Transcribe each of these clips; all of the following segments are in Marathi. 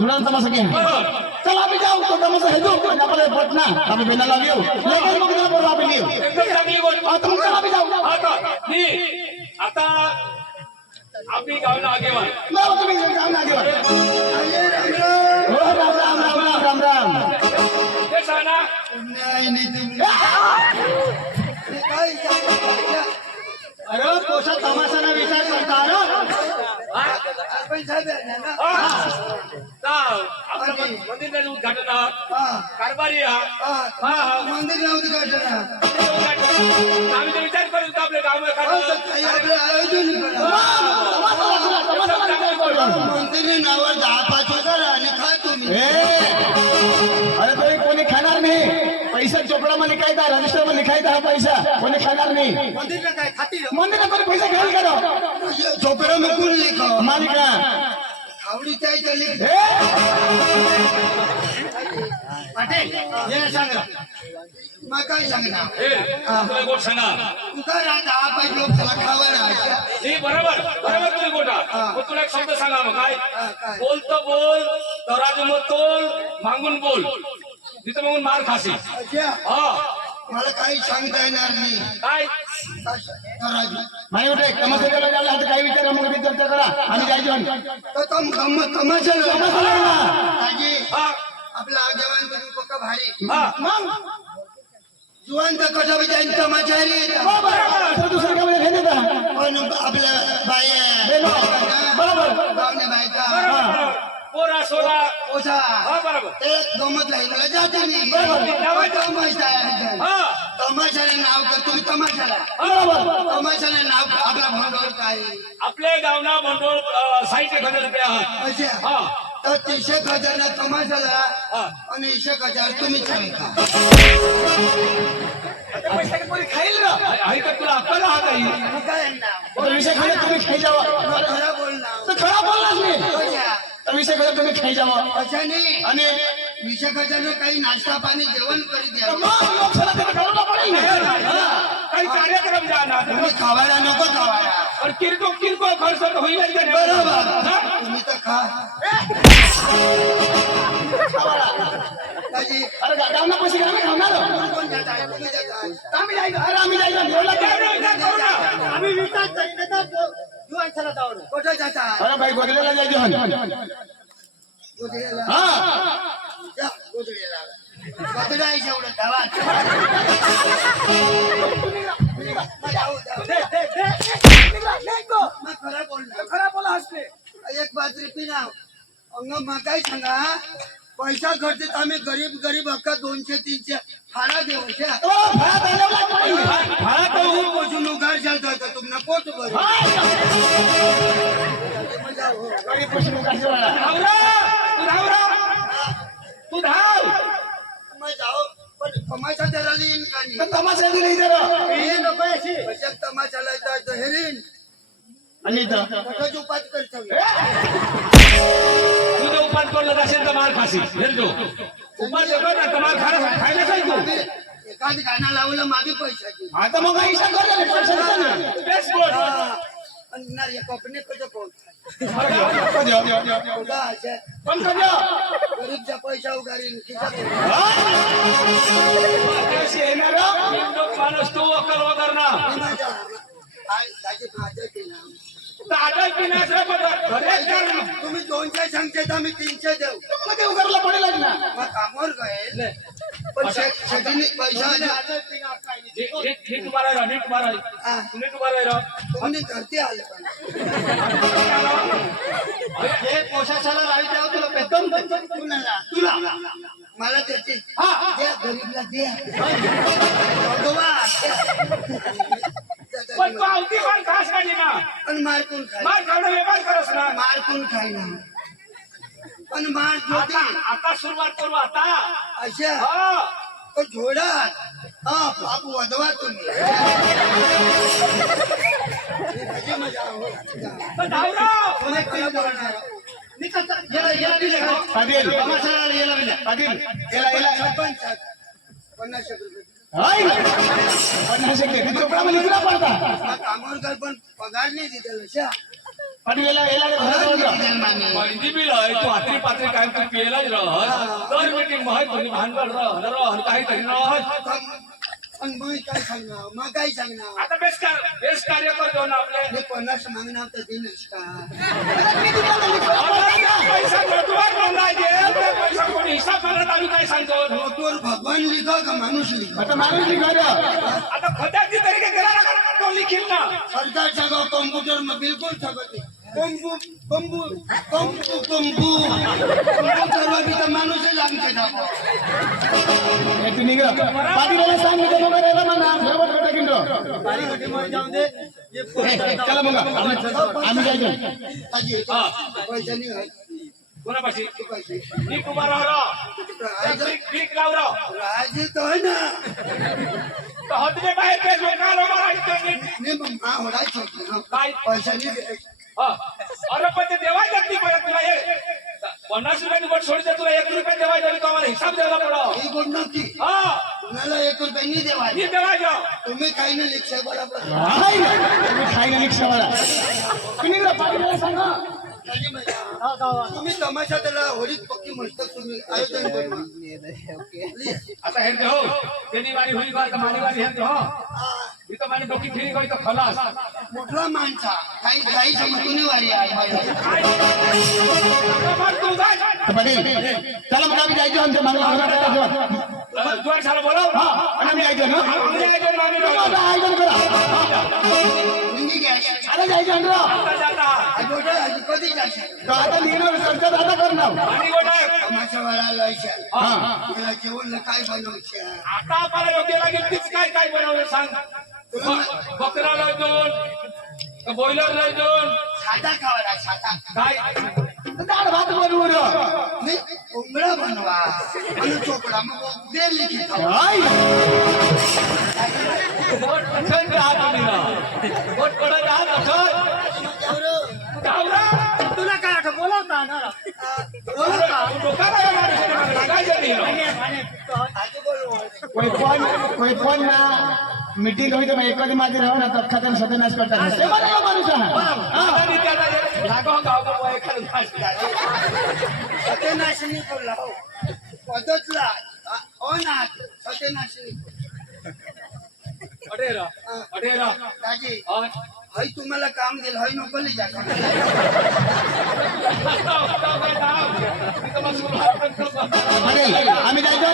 जुड़ान तमाशा के चल अभी जाओ तो तमाशा है जो आपले पटना हम बिना लागियो लेकिन मग पर वापस लियो एकदम चांगली गोष्ट तुम चल अभी जाओ आता मी आता आपली गावना आगेवान ना तुम्ही जाऊन आगे हो राम राम राम राम राम राम ते सांगा नाही नाही तुम्ही काय सांगता अरे पोषा तमाशाना विचार करता आपण साहेब आहे ना आपलं मंदिर उद्घाटन कारभारी मंदिर उद्घाटन आम्ही तो विचार करत होतो आपल्या गावामध्ये काही आपलं आयोजन मंदिर नावावर 10-5 हजार आणि खा तुम्ही अरे तो कोणी खाणार नाही पैसा चोपडा मध्ये काय था रजिस्टर मध्ये लिखाई था पैसा कोणी खाणार नाही मंदिर काय खाती मंदिर कोणी पैसा घ्याल करो चोपड़ा में कौन लिखा मालिका खावडी चाय चली पाटील ये सांग मग काय सांगणार तुला गोट सांगा तुका राहता आपण लोक त्याला खावायला हे बरोबर बरोबर तुम्ही गोटा मग तुला एक शब्द सांगा मग काय काय? बोल तो बोल तराजू मग तोल मागून बोल तिथं मग मार खाशी अच्छा हा मला काही सांगता येणार नाही काय राजू माही उठे तमाशाला जायला आता काही विचार मग चर्चा करा आम्ही जायचो तर गम्मत तमाशा तमाशाला ना आजी हा आपला आगेवान करून पक्का भारी हा मग जुवान तर कसा जाईल तमाशारी बरोबर दुसरं काय म्हणजे घेणे का पण आपल्या बाया बरोबर गावने बायका बरोबर पोरा सोरा ओसा हा बरोबर एक गमत राहिला जाते नाही बरोबर. तमाशा आहे. हा तमाशाने नाव कर तुम्ही तमाशाला बरोबर तमाशाने नाव आपला भंडोळ काय आपले गावना भंडोळ 60,000 रुपये आहात अशा हा तर 30,000 तमाशाला हा आणि 1,000 तुम्ही सांगा पैसा कोणी खाईल ना आहे का तुला अक्कल हा काही मग काय नाव तो विषय खाली तुम्ही खाई जावा खरं बोलणार तर खरा बोललाच मी कशा तो विषय खाली तुम्ही खाई जावा कशाने आणि 20,000 काही नाश्ता पाणी जेवण करी द्या मग लोकसभा ते करायला पडेल ना काही कार्यक्रम जाणार तुम्ही खावायला नको खावायला पण किरकोळ खर्च तर होईल का नाही? बरोबर हा? तुम्ही तर खा काजी अरे गावना पैसे आम्ही खाणार कोण जाता तुम्ही जाता आम्ही जायचं अरे आम्ही जायचं एवढा काय काय नाही, काय करू ना. आम्ही विकास कुठं जाता अरे भाई गोदरेला जायचं गोधड्याला हा जा, गोधड्याला गोधडा आहे एवढं गावात मग जाऊ, जाऊ. मग खरं बोलणार खरा बोला हसले एक बाजरी पिना अंग मग काय सांगा पैसा खर्च आम्ही गरीब हक्का 200-300 फाळा देऊ ओ भात आलेला पाहिजे फाळा तर ऊन पोचून उघार चालतो तुम्हाला पोच बरं मजा हो गाडी पैसे मुकायचे मला धावरा, तू धाव मग जाओ पण तमाशा त्याला येईन का नाही पण तमाशा दिली जरा हे नको अशी कशात तमाशाला जायचं हेरीन आणि इथं कशाच उपाय करतो तुझं उपाट करलं असेल तर मार खाशी हेरतो उपाट कर ना तर मार खायला काय तू एखाद गाणं लावलं मागे पैशाची आता मग काही सांग करतो पैसे देतो ना बेस्ट बोल आणि कपडे कसं कोण पण उगा अशा कजा गरीबचा पैसा उगारीन खिशात पैसे येणार माणूस तू अक्कल वगैरे ना मजा त्याची भाज्या केला दादा पिण्याचं घरेच कर ना. तुम्ही 200 सांगते तर आम्ही 300 देऊ तुम्हाला ते उगारला पडेल ना मग कामावर काय पण शेतीने पैसा नीट उभा राहा नीट उभा राहा हा. नीट उभा राहा तुम्ही घरती आले पण हे पोशाशाला लावी द्यावं तुला बेतन कुणाला तुला मला त्याची हा. द्या गरीबला द्या भगवा, द्या. पण तू अवती पण खास काढली ना पण मार कोण खाय मार खाणं व्यवहार करस ना मार कोण खायना पण मार आता जोती आता सुरुवात करू आता अशा हा तो झोडात हा बाप वधवा तुम्ही त्याची मजा हो. तर धावराव कोणी खरं बोलणार पाटील पाटील याला सरपंच 50 रुपये हाय 50 किती चोपडा मध्ये किती पडता मग कामावर काय पण पगार नाही दिला अशा पाटील याला पहिली बी लय तू आत्री पात्री काय तू पियलाच रह दर मीटिंग मध्ये कोणी भांडण रह काहीतरी रह पण मग काय सांगणार मग काय सांगणार आता बेस्ट कार्य करतो ना आपले मी 50 मागणार तर दिलंस का पैसा तुला कोण नाही दे ते पैसा कोणी हिसाब करत आम्ही काय सांगतो नोटवर भगवान लिखा का माणूस लिखा आता माणूस लिखा आता खोट्याची तरीके गेला ना तो लिखील ना सरकार जगह कंप्यूटर में बिल्कुल ठगत है कंपू कंपू कंपू कंपू कंप्यूटर भी तो माणूस है आमचे दाबो तू निघ पाटील याला सांग मी मग याला म्हणा शेवट टाकीन बारी गटी मध्ये जाऊन दे ये चला मग आम्ही जायचं ताजी हा. पैसा नाही आहे. कोणापाशी तू पैसे मी कुमार राव भीक लाव राव राजी तो है ना तो हद में बाहेर पेश में काल हमारा इतने नहीं मम्मा होड़ा छोटे ना काय पैसा नहीं दे अरे पण ते देवाय जात नाही परत तुला हे 50 रुपयाची गोट सोडते तुला 1 रुपया देवाय जावी तो आम्हाला हिसाब द्यायला पडो ही गोड नक्की हा तुम्हाला 1 रुपया नहीं देवा मी देवाय जा तुम्ही काही नाही लिखशे बरोबर तुम्ही खायला रिक्षावाला तुम्ही निघ पाटील याला सांगा तुम्ही तमाशा त्याला होळीत पक्की म्हणतात तुम्ही आयोजन करून आता हे हो तेनी वाली हुई का मानी वाली हे हो मी तो मानी डोकी फिरी गई तो खलास मोठला माणसा काही काही समजून वारी आहे काय मग तू काय पाटील चला मग आम्ही जायचो आमच्या मागला दुआर साला बोलाव हा आणि आम्ही जायचो ना आम्ही आयोजन मानी आता आयोजन करा निघी गॅस आता जायचं अंड्रा आता जाता कधी जाशील तो आता निघणार सरकार आता करणार आणि गोटा तमाशा वाला लायशा हा त्याला जेवण काय बनवायचं आता आपल्याला योग्य लागेल तीच काय काय बनवलं सांग बकरा लय दोन बॉयलर लय दोन साधा खावाला साधा काय डाळ भात बनवून नाही कोंबडा बनवा आणि चोपडा मग दे लिखी खावा बोट पसंत राहत नाही बोट पडत राहत असत तुला काय आठव बोलवता ना कोई पण ना मीटिंग होई तर एखादी माझी राहू ना तर खात्याने सत्यानाश करतात ते मला माणूस सत्यनाशिनी बोलला हो पद्धतला अनाथ सत्यनाशिनी दाजी हई तुम्हाला काम दिलं हई नको लिहि जा आम्ही जायचो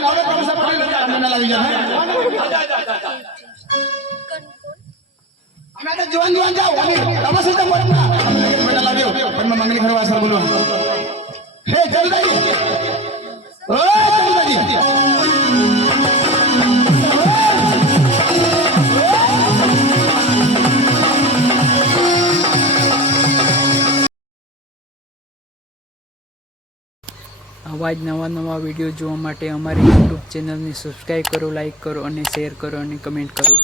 आम्ही आता जीवन जीवन जाऊ आम्ही तमाशाचा बोलत ना भेटायला देऊ पण मग मंगली घर वासर बोलू हे जलदाजी ओ जलदाजी આવા જ નવા નવા વિડીયો જોવા માટે અમારી યુટ્યુબ ચેનલને સબસ્ક્રાઈબ કરો, લાઈક કરો અને શેર કરો અને કમેન્ટ કરો.